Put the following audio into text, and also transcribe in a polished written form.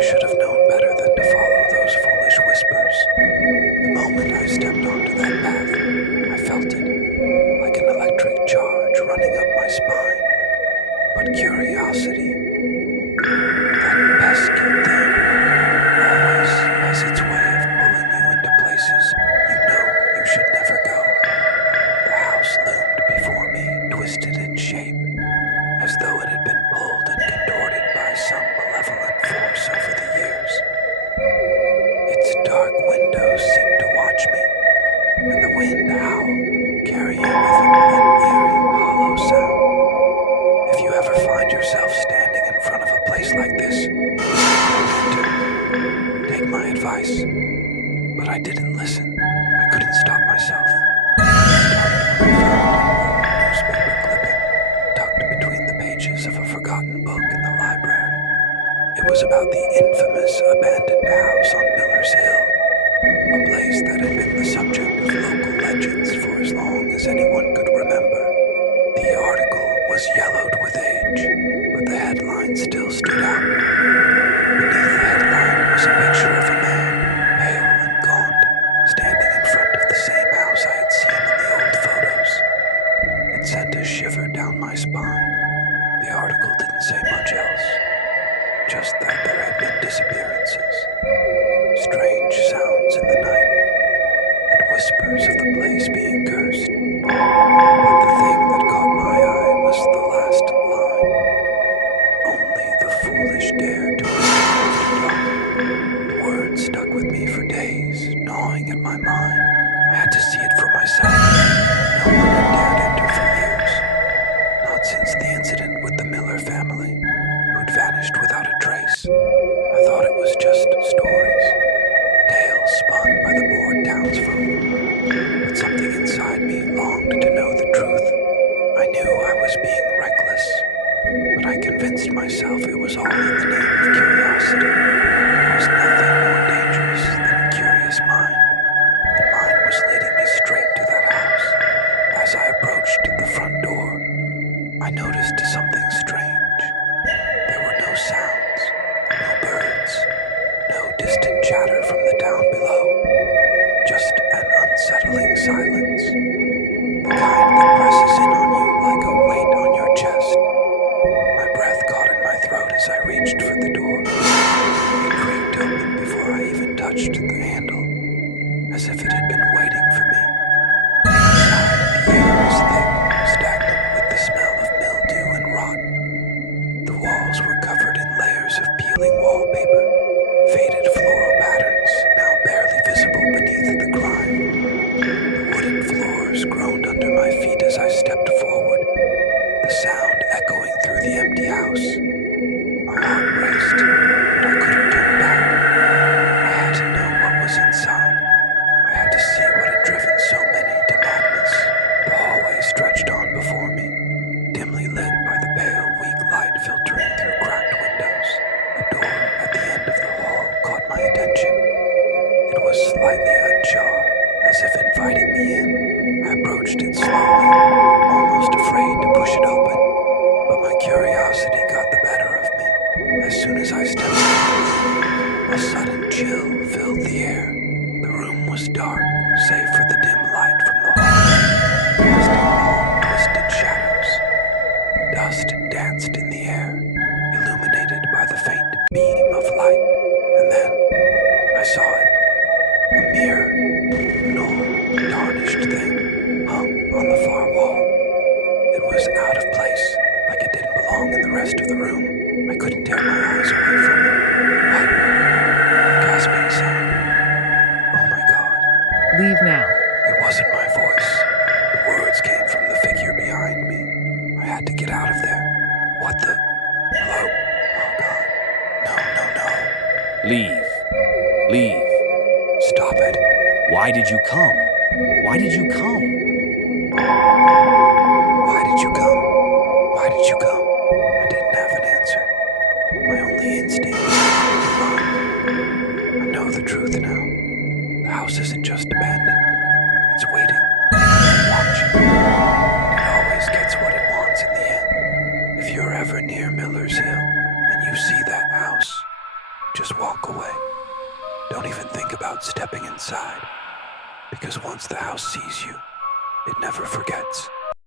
I should have known better than to follow those foolish whispers. The moment I stepped onto that path, I felt it, like an electric charge running up my spine. But curiosity, that pesky thing, always has its way of pulling you into places you know you should never go. The house loomed before me, twisted in shape, as though it had been pulled and contorted by some malevolent force over the years. Its dark windows seemed to watch me, and the wind howled, carrying with it an eerie, hollow sound. If you ever find yourself standing in front of a place like this, don't enter. Take my advice. But I didn't listen. I couldn't stop myself. I found an old newspaper clipping tucked between the pages of a forgotten book in the library. It was about the infamous abandoned house on Miller's Hill, a place that had been the subject of local legends for as long as anyone could remember. The article was yellowed with age, but the headline still stood out. Beneath the headline was a picture of a man, pale and gaunt, standing in front of the same house I had seen in the old photos. It sent a shiver down my spine. The article didn't say much else, just that there had been disappearances, strange sounds in the night, and whispers of the place being cursed. But the thing that caught my eye was the last line. Only the foolish dare to escape. The words stuck with me for days, gnawing at my mind. I had to see it for myself. No one had dared enter for years. Not since the incident with the Miller family, who'd vanished without a trace. I thought it was just stories, tales spun by the bored townsfolk. But something inside me longed to know the truth. I knew I was being reckless, but I convinced myself it was all in the name of curiosity. There was nothing more dangerous than a curious mind, and mine was leading me straight to that house. As I approached the front door, I noticed something strange. There were no sounds, no birds, no distant chatter from the town below, just an unsettling silence, the kind that presses in on you like a weight on your chest. My breath caught in my throat as I reached for the door. It creaked open before I even touched the handle, as if it had been waiting for me. Inside, the air was thick, stagnant with the smell of mildew and rot. The walls were covered in layers of peeling wallpaper, faded floral patterns now barely visible beneath the grime. The wooden floors groaned under my feet as I stepped forward, the sound echoing through the empty house. My heart raced, but I couldn't turn back. I had to know what was inside. I had to see what had driven so many to madness. The hallway stretched on before me, dimly lit by the pale, weak light filtering through cracked windows. A door at the end of the hall caught my attention. It was slightly ajar, as if inviting me in. I approached it slowly, almost afraid to push it open, but my curiosity got the better of me. As soon as I stepped in, a sudden chill filled the air. The room was dark, save for the dim light from the hall, casting long, twisted shadows. Dust danced in the air, illuminated by the faint beam of light, and then I saw it. A mirror, an old, tarnished thing, hung on the far wall. It was out of place, like it didn't belong in the rest of the room. I couldn't tear my eyes away from it. What? Gasping sound. Oh my God. Leave now. It wasn't my voice. The words came from the figure behind me. I had to get out of there. What the? Hello? Oh God. No, no, no. Leave. Leave. Stop it. Why did you come? Why did you come? Why did you come? Why did you come? I didn't have an answer. My only instinct was to run. I know the truth now. The house isn't just abandoned. It's waiting, watching. It always gets what it wants in the end. If you're ever near Miller's Hill and you see that house, just walk away. Don't even think about stepping inside, because once the house sees you, it never forgets.